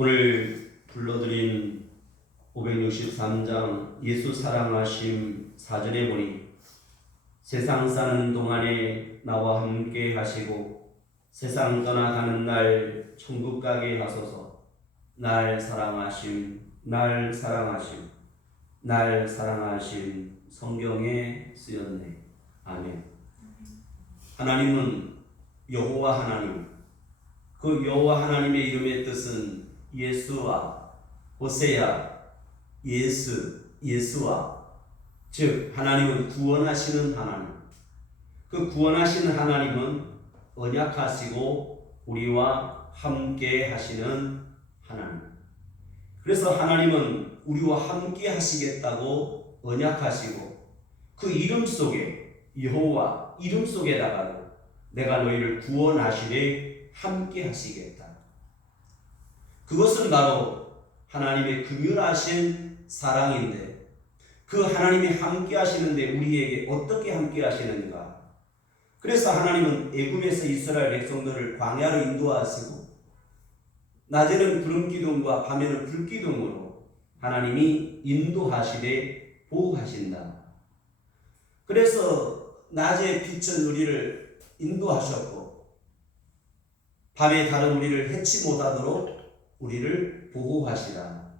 오늘 불러드린 563장 예수 사랑하심 4절에 보니 세상 사는 동안에 나와 함께 하시고 세상 떠나가는 날 천국 가게 하소서. 날 사랑하심, 날 사랑하심, 날 사랑하심 성경에 쓰였네. 아멘. 하나님은 여호와 하나님, 그 여호와 하나님의 이름의 뜻은 예수와 호세야, 예수와, 즉 하나님은 구원하시는 하나님. 그 구원하시는 하나님은 언약하시고 우리와 함께 하시는 하나님. 그래서 하나님은 우리와 함께 하시겠다고 언약하시고 그 이름 속에, 여호와 이름 속에다가도 내가 너희를 구원하시되 함께 하시겠다. 그것은 바로 하나님의 긍휼하신 사랑인데, 그 하나님이 함께 하시는데 우리에게 어떻게 함께 하시는가? 그래서 하나님은 애굽에서 이스라엘 백성들을 광야로 인도하시고 낮에는 구름기둥과 밤에는 불기둥으로 하나님이 인도하시되 보호하신다. 그래서 낮에 빛은 우리를 인도하셨고 밤에 다른 우리를 해치 못하도록 우리를 보호하시라.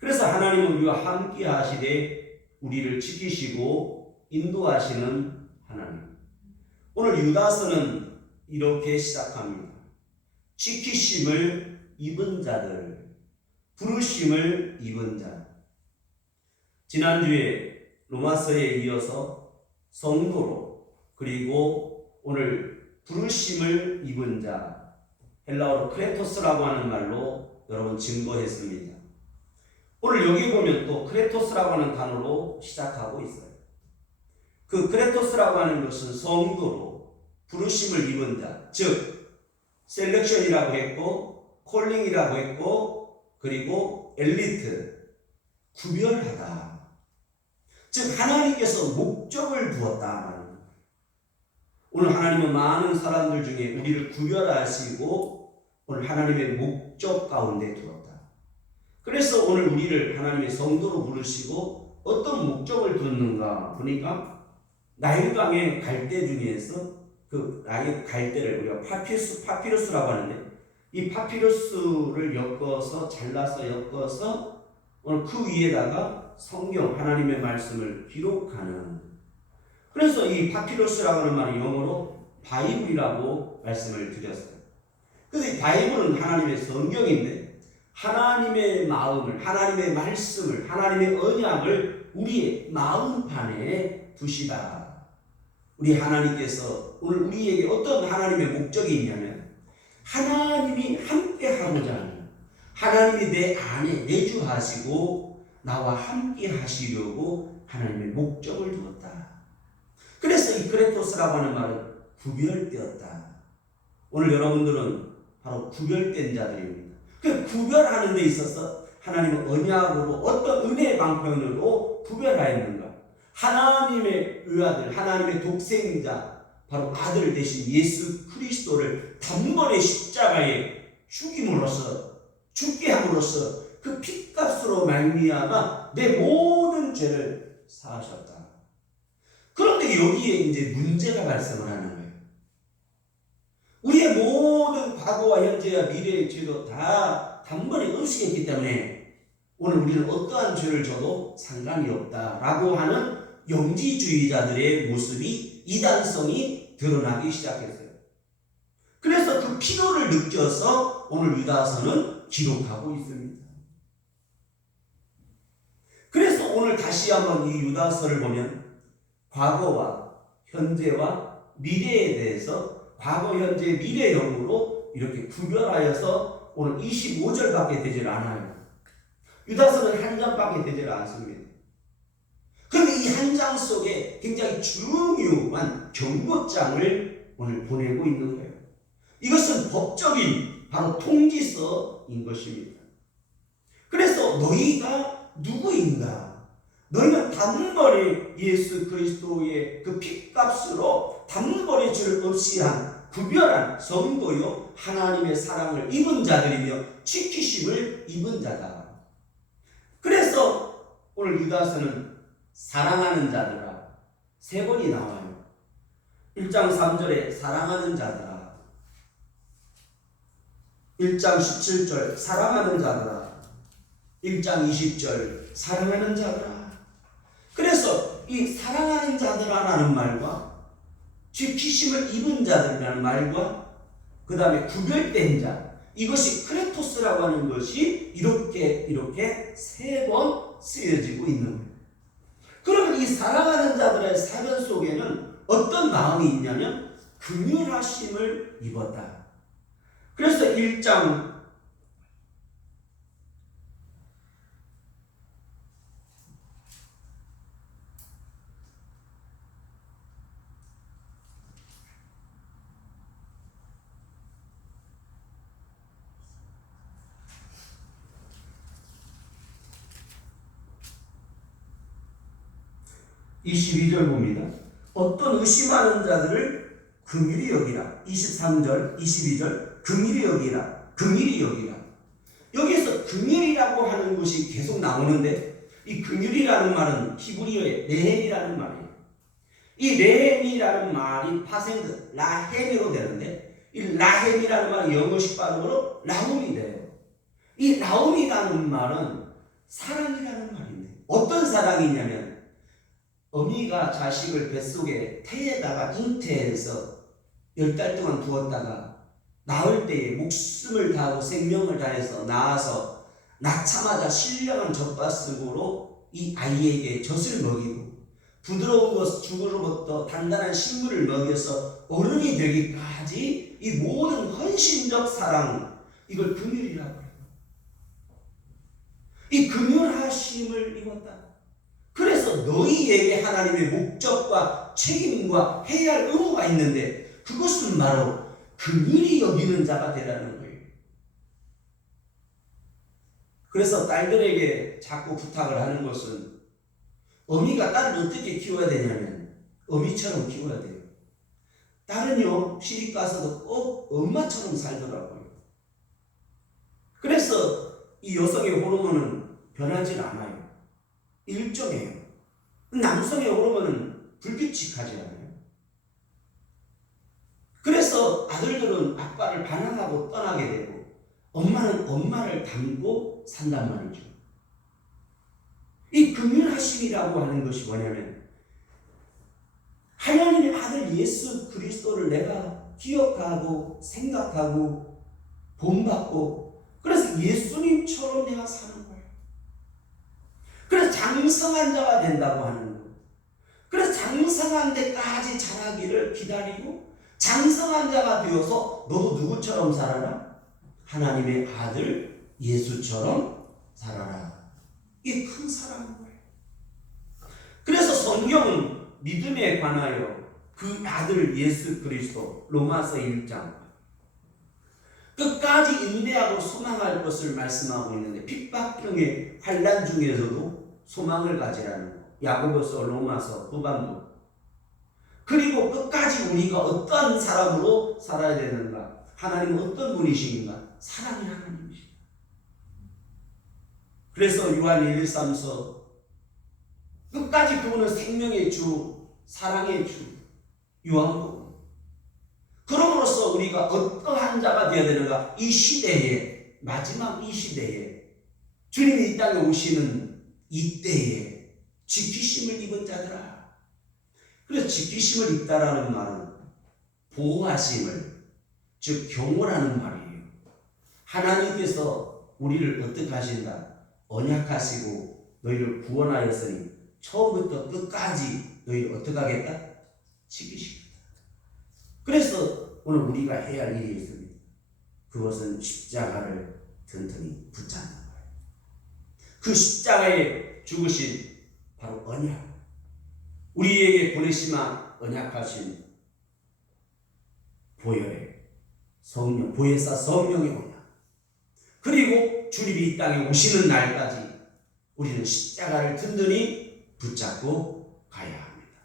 그래서 하나님은 우리와 함께 하시되 우리를 지키시고 인도하시는 하나님. 오늘 유다서는 이렇게 시작합니다. 지키심을 입은 자들, 부르심을 입은 자. 지난주에 로마서에 이어서 성도로, 그리고 오늘 부르심을 입은 자, 헬라어로 크레토스라고 하는 말로 여러분 증거했습니다. 오늘 여기 보면 또 크레토스라고 하는 단어로 시작하고 있어요. 그 크레토스라고 하는 것은 성도로 부르심을 입은 자, 즉 셀렉션이라고 했고 콜링이라고 했고 그리고 엘리트, 구별하다. 즉 하나님께서 목적을 두었다. 오늘 하나님은 많은 사람들 중에 우리를 구별하시고 오늘 하나님의 목적 가운데 두었다. 그래서 오늘 우리를 하나님의 성도로 부르시고 어떤 목적을 두었는가 보니까 나일강의 갈대 중에서 그 나일 갈대를 우리가 파피루스라고 하는데, 이 파피루스를 잘라서 엮어서 오늘 그 위에다가 성경 하나님의 말씀을 기록하는, 그래서 이 파피루스라고 하는 말이 영어로 바이블이라고 말씀을 드렸어요. 그래서 이 바이블은 하나님의 성경인데 하나님의 마음을, 하나님의 말씀을, 하나님의 언약을 우리의 마음판에 두시다. 우리 하나님께서 오늘 우리에게 어떤 하나님의 목적이 있냐면 하나님이 함께 하고자 하는, 하나님이 내 안에 내주하시고 나와 함께 하시려고 하나님의 목적을 두었다. 그래서 이 크레토스라고 하는 말은 구별되었다. 오늘 여러분들은 바로 구별된 자들입니다. 그 구별하는 데 있어서 하나님은 언약으로 어떤 은혜의 방편으로 구별하였는가? 하나님의 의아들, 하나님의 독생자, 바로 아들 되신 예수 그리스도를 단번에 십자가에 죽게 함으로써 그 핏값으로 말미암아 내 모든 죄를 사하셨다. 그런데 여기에 이제 문제가 발생을 하는 거예요. 우리의 모든 과거와 현재와 미래의 죄도 다 단번에 없애했기 때문에 오늘 우리는 어떠한 죄를 져도 상관이 없다라고 하는 영지주의자들의 모습이, 이단성이 드러나기 시작했어요. 그래서 그 필요를 느껴서 오늘 유다서는 기록하고 있습니다. 그래서 오늘 다시 한번 이 유다서를 보면 과거와 현재와 미래에 대해서 과거, 현재, 미래형으로 이렇게 구별하여서 오늘 25절밖에 되질 않아요. 유다서는 한 장밖에 되질 않습니다. 그런데 이 한 장 속에 굉장히 중요한 경고장을 오늘 보내고 있는 거예요. 이것은 법적인 바로 통지서인 것입니다. 그래서 너희가 누구인가? 너희는 단번에 예수 그리스도의 그 핏값으로 단번에 죄를 없이 한 구별한 성도요 하나님의 사랑을 입은 자들이며 지키심을 입은 자다. 그래서 오늘 유다서는 사랑하는 자들아 3번이 나와요. 1장 3절에 사랑하는 자들아, 1장 17절 사랑하는 자들아, 1장 20절 사랑하는 자들아. 그래서 이 사랑하는 자들아라는 말과 지키심을 입은 자들이라는 말과 그 다음에 구별된 자, 이것이 크레토스라고 하는 것이 이렇게 3번 쓰여지고 있는 거예요. 그러면 이 사랑하는 자들의 사변 속에는 어떤 마음이 있냐면 긍휼하심을 입었다. 그래서 1장 22절 봅니다. 어떤 의심하는 자들을 긍휼히 여기라. 23절, 22절 긍휼히 여기라. 긍휼히 여기라. 여기에서 긍휼이라고 하는 것이 계속 나오는데 이 긍휼이라는 말은 히브리어의 레헴이라는 말이에요. 이 레헴이라는 말이 파생드 라헬으로 되는데 이 라헬이라는 말은 영어식 발음으로 라움이 돼요. 이 라움이라는 말은 사랑이라는 말인데 어떤 사랑이냐면 어미가 자식을 뱃속에 태에다가 잉태해서 10달 동안 두었다가 낳을 때에 목숨을 다하고 생명을 다해서 낳아서 낳자마자 신령한 젖바슴으로 이 아이에게 젖을 먹이고 부드러운 것 죽으로부터 단단한 식물을 먹여서 어른이 되기까지 이 모든 헌신적 사랑, 이걸 긍휼이라고 해요. 이 긍휼하심을 입었다. 그래서 너희에게 하나님의 목적과 책임과 해야 할 의무가 있는데 그것은 바로 긍휼히 여기는 자가 되라는 거예요. 그래서 딸들에게 자꾸 부탁을 하는 것은 어미가 딸을 어떻게 키워야 되냐면 어미처럼 키워야 돼요. 딸은요 시집 가서도 꼭 엄마처럼 살더라고요. 그래서 이 여성의 호르몬은 변하지 않아요. 일정해요. 남성의 호르몬은 불규칙하지 않아요. 그래서 아들들은 아빠를 반항하고 떠나게 되고 엄마는 엄마를 닮고 산단 말이죠. 이 긍휼하심이라고 하는 것이 뭐냐면 하나님의 아들 예수 그리스도를 내가 기억하고 생각하고 본받고 그래서 예수님처럼 내가 사는 거예요. 그래서 장성한 자가 된다고 하는 거예요. 그래서 장성한 데까지 자라기를 기다리고 장성한 자가 되어서 너도 누구처럼 살아라? 하나님의 아들 예수처럼 살아라. 이게 큰 사랑인 거예요. 그래서 성경은 믿음에 관하여 그 아들 예수 그리스도 로마서 1장 끝까지 인내하고 소망할 것을 말씀하고 있는데 핍박병의 환난 중에서도 소망을 가지라는 거. 야고보서 로마서 후반부. 그리고 끝까지 우리가 어떤 사람으로 살아야 되는가? 하나님은 어떤 분이신가? 사랑의 하나님이십니다. 그래서 요한 1~3서 끝까지 그분은 생명의 주, 사랑의 주, 요한복음. 그럼으로써 우리가 어떠한 자가 되어야 되는가? 이 시대에, 마지막 이 시대에 주님이 이 땅에 오시는 이때에 지키심을 입은 자들아. 그래서 지키심을 입다라는 말은 보호하심을, 즉 경호라는 말이에요. 하나님께서 우리를 어떻게 하신다? 언약하시고 너희를 구원하였으니 처음부터 끝까지 너희를 어떻게 하겠다? 지키시겠다. 그래서 오늘 우리가 해야 할 일이 있습니다. 그것은 십자가를 튼튼히 붙잡는 거예요. 그 십자가에 죽으신 바로 언약, 우리에게 보내시마 언약하신 보혈의 성령, 보혜사 성령의 언약, 그리고 주님이 이 땅에 오시는 날까지 우리는 십자가를 든든히 붙잡고 가야 합니다.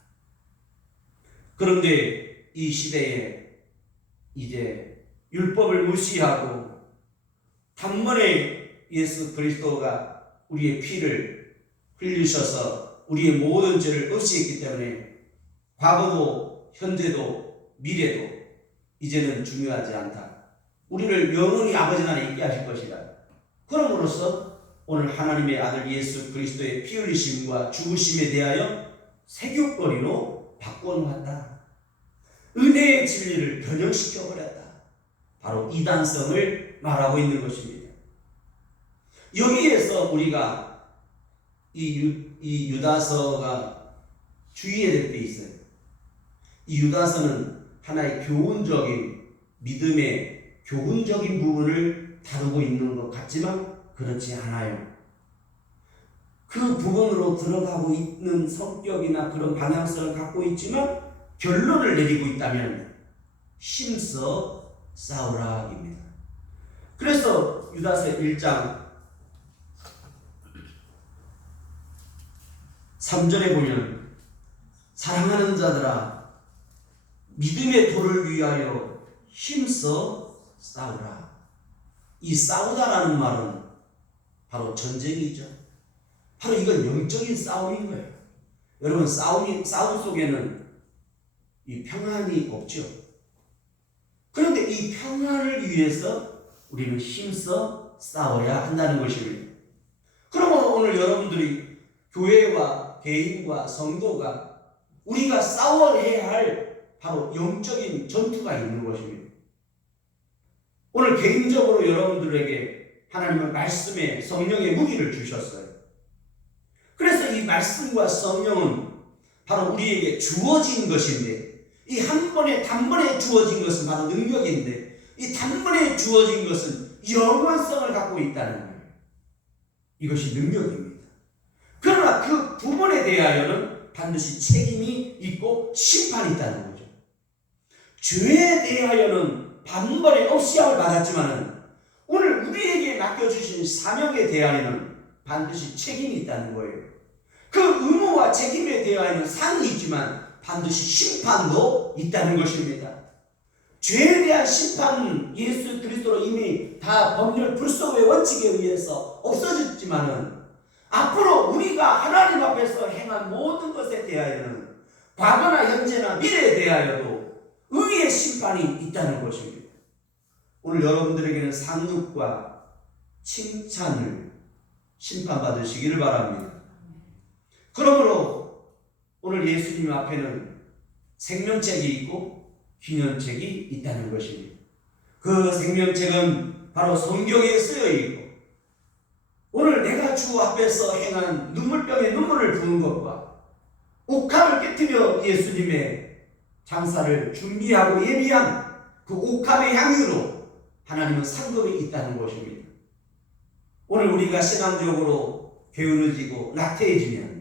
그런데 이 시대에 이제 율법을 무시하고 단번에 예수 그리스도가 우리의 피를 흘리셔서 우리의 모든 죄를 없애했기 때문에 과거도 현재도 미래도 이제는 중요하지 않다. 우리를 영원히 아버지 나라에 있게 하실 것이다. 그럼으로써 오늘 하나님의 아들 예수 그리스도의 피 흘리심과 죽으심에 대하여 세교거리로 바꿔놓았다. 은혜의 진리를 변형시켜버렸다. 바로 이단성을 말하고 있는 것입니다. 여기에서 우리가 이 유다서가 주의해야 될 게 있어요. 이 유다서는 하나의 교훈적인 믿음의 교훈적인 부분을 다루고 있는 것 같지만 그렇지 않아요. 그 부분으로 들어가고 있는 성격이나 그런 방향성을 갖고 있지만 결론을 내리고 있다면 힘써 싸우라입니다. 그래서 유다서 1장 3절에 보면 사랑하는 자들아 믿음의 도를 위하여 힘써 싸우라. 이 싸우다라는 말은 바로 전쟁이죠. 바로 이건 영적인 싸움인 거예요. 여러분 싸움 속에는 이 평안이 없죠. 그런데 이 평안을 위해서 우리는 힘써 싸워야 한다는 것입니다. 그러면 오늘 여러분들이 교회와 개인과 성도가 우리가 싸워야 할 바로 영적인 전투가 있는 것입니다. 오늘 개인적으로 여러분들에게 하나님은 말씀에 성령의 무기를 주셨어요. 그래서 이 말씀과 성령은 바로 우리에게 주어진 것인데 이 한 번에 단번에 주어진 것은 바로 능력인데 이 단번에 주어진 것은 영원성을 갖고 있다는 거예요. 이것이 능력입니다. 그러나 그 부분에 대하여는 반드시 책임이 있고 심판이 있다는 거죠. 죄에 대하여는 단번에 없이함을 받았지만 오늘 우리에게 맡겨주신 사명에 대하여는 반드시 책임이 있다는 거예요. 그 의무와 책임에 대하여는 상이 있지만 반드시 심판도 있다는 것입니다. 죄에 대한 심판은 예수 그리스도로 이미 다 법률 불소의 원칙에 의해서 없어졌지만은 앞으로 우리가 하나님 앞에서 행한 모든 것에 대하여는 과거나 현재나 미래에 대하여도 의의 심판이 있다는 것입니다. 오늘 여러분들에게는 상급과 칭찬을 심판받으시기를 바랍니다. 그러므로 오늘 예수님 앞에는 생명책이 있고 기념책이 있다는 것입니다. 그 생명책은 바로 성경에 쓰여 있고 오늘 내가 주 앞에서 행한 눈물병에 눈물을 부은 것과 옥합을 깨뜨려 예수님의 장사를 준비하고 예비한 그 옥합의 향유로 하나님은 상급이 있다는 것입니다. 오늘 우리가 신앙적으로 게으르지고 나태해지면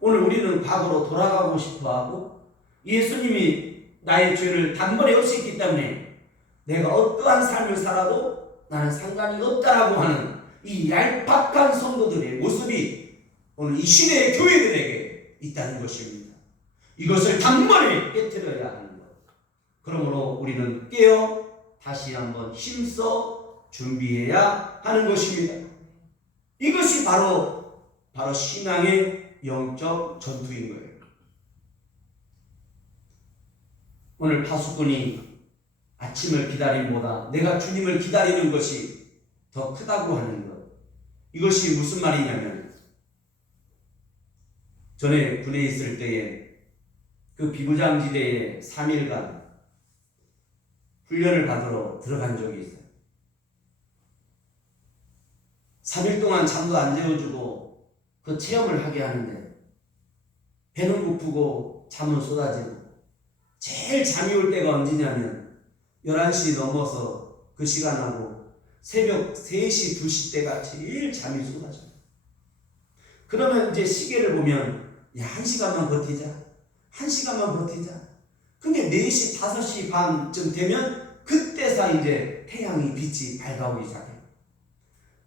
오늘 우리는 과거로 돌아가고 싶어하고 예수님이 나의 죄를 단번에 없애기 때문에 내가 어떠한 삶을 살아도 나는 상관이 없다라고 하는 이 얄팍한 성도들의 모습이 오늘 이 시대의 교회들에게 있다는 것입니다. 이것을 단번에 깨뜨려야 하는 것. 그러므로 우리는 깨어 다시 한번 힘써 준비해야 하는 것입니다. 이것이 바로 신앙의 영적 전투인 거예요. 오늘 파수꾼이 아침을 기다림보다 내가 주님을 기다리는 것이 더 크다고 하는 것. 이것이 무슨 말이냐면 전에 군에 있을 때에 그 비무장지대에 3일간 훈련을 받으러 들어간 적이 있어요. 3일 동안 잠도 안 재워주고 그 체험을 하게 하는데 배는 고프고 잠은 쏟아지고 제일 잠이 올 때가 언제냐면 11시 넘어서 그 시간하고 새벽 3시, 2시 때가 제일 잠이 쏟아져요. 그러면 이제 시계를 보면 야, 1시간만 버티자. 1시간만 버티자. 근데 4시, 5시 반쯤 되면 그때서 이제 태양이 빛이 밝아오기 시작해요.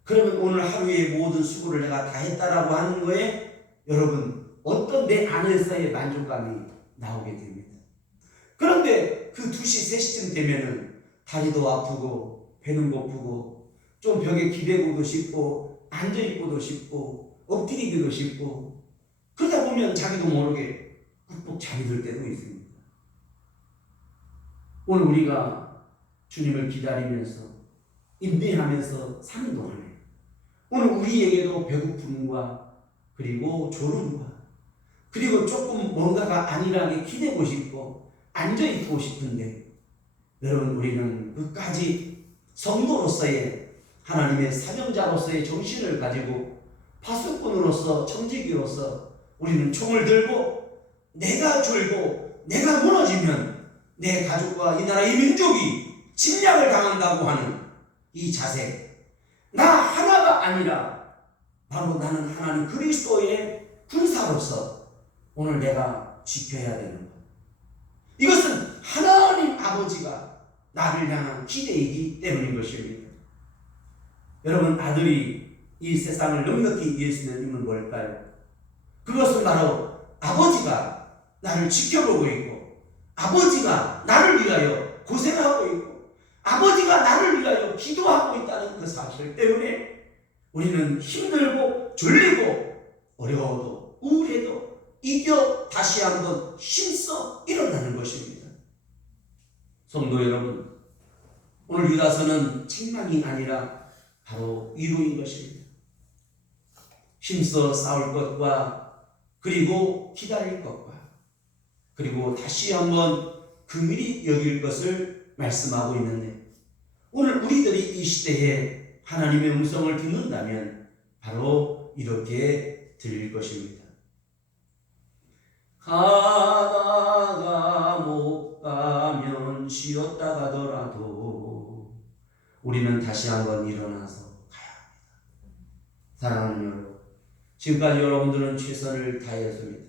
그러면 오늘 하루의 모든 수고를 내가 다 했다라고 하는 거에 여러분 어떤 내 안에서의 만족감이 나오게 됩니다. 그런데 그 2시, 3시쯤 되면은 다리도 아프고 배는 고프고 좀 벽에 기대고도 싶고 앉아있고도 싶고 엎드리기도 싶고 그러다 보면 자기도 모르게 꾹꾹 잠이 들 때도 있습니다. 오늘 우리가 주님을 기다리면서 인내하면서 사는 동안에 오늘 우리에게도 배고픔과 그리고 졸음과 그리고 조금 뭔가가 안일하게 기대고 싶고 앉아있고 싶은데 여러분 우리는 끝까지 성도로서의 하나님의 사명자로서의 정신을 가지고 파수꾼으로서 청지기로서 우리는 총을 들고 내가 졸고 내가 무너지면 내 가족과 이 나라 이 민족이 침략을 당한다고 하는 이 자세, 나 하나가 아니라 바로 나는 하나님 그리스도의 군사로서 오늘 내가 지켜야 되는 것. 이것은 하나님 아버지가 나를 향한 기대이기 때문인 것입니다. 여러분 아들이 이 세상을 넉넉히 이길 수 있는 힘은 뭘까요? 그것은 바로 아버지가 나를 지켜보고 있고 아버지가 나를 위하여 고생하고 있고 아버지가 나를 위하여 기도하고 있다는 그 사실 때문에 우리는 힘들고 졸리고 어려워도 우울해도 이겨 다시 한번 힘써 일어나는 것입니다. 성도 여러분, 오늘 유다서는 책망이 아니라 바로 위로인 것입니다. 힘써 싸울 것과 그리고 기다릴 것과 그리고 다시 한번 긍휼히 여길 것을 말씀하고 있는데 오늘 우리들이 이 시대에 하나님의 음성을 듣는다면 바로 이렇게 들릴 것입니다. 가다가 못 가면 쉬었다 가더라도 우리는 다시 한번 일어나서 가야 합니다. 사랑하는 여러분, 지금까지 여러분들은 최선을 다했습니다.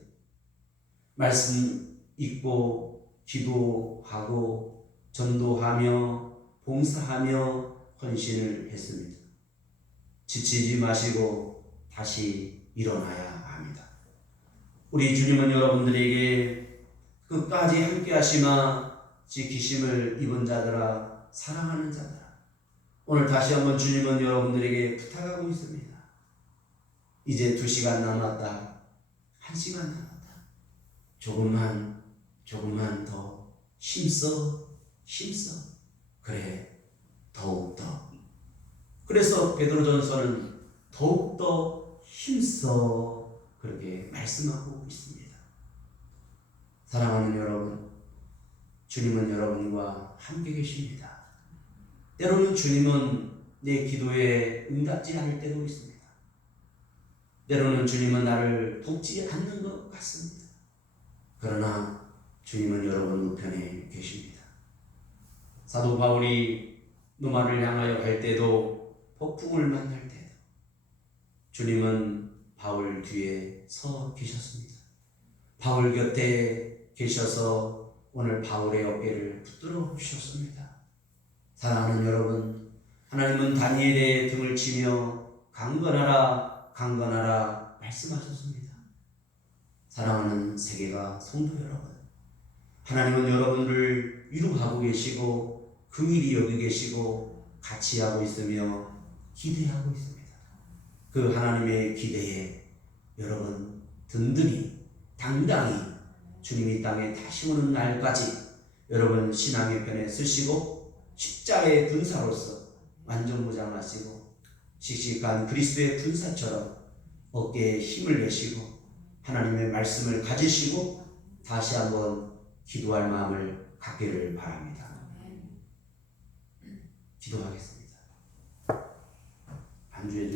말씀 읽고 기도하고 전도하며 봉사하며 헌신을 했습니다. 지치지 마시고 다시 일어나야 합니다. 우리 주님은 여러분들에게 끝까지 함께 하시마 지키심을 입은 자들아 사랑하는 자들아 오늘 다시 한번 주님은 여러분들에게 부탁하고 있습니다. 이제 2시간 남았다. 1시간 남았다. 조금만 더 힘써 그래 더욱더. 그래서 베드로전서는 더욱더 힘써 그렇게 말씀하고 있습니다. 사랑하는 여러분, 주님은 여러분과 함께 계십니다. 때로는 주님은 내 기도에 응답지 않을 때도 있습니다. 때로는 주님은 나를 돕지 않는 것 같습니다. 그러나 주님은 여러분 우편에 계십니다. 사도 바울이 노마를 향하여 갈 때도 폭풍을 만날 때도 주님은 바울 뒤에 서 계셨습니다. 바울 곁에 계셔서 오늘 바울의 어깨를 붙들어 주셨습니다. 사랑하는 여러분, 하나님은 다니엘의 등을 치며 강건하라 말씀하셨습니다. 사랑하는 세계가 성도 여러분, 하나님은 여러분을 위로하고 계시고 긍휼히 여기 계시고 같이 하고 있으며 기대하고 있습니다. 그 하나님의 기대에 여러분 든든히 당당히 주님이 땅에 다시 오는 날까지 여러분 신앙의 편에 서시고 십자가의 군사로서 완전무장하시고 씩씩한 그리스도의 군사처럼 어깨에 힘을 내시고 하나님의 말씀을 가지시고 다시 한번 기도할 마음을 갖기를 바랍니다. 기도하겠습니다. 반주해 주시기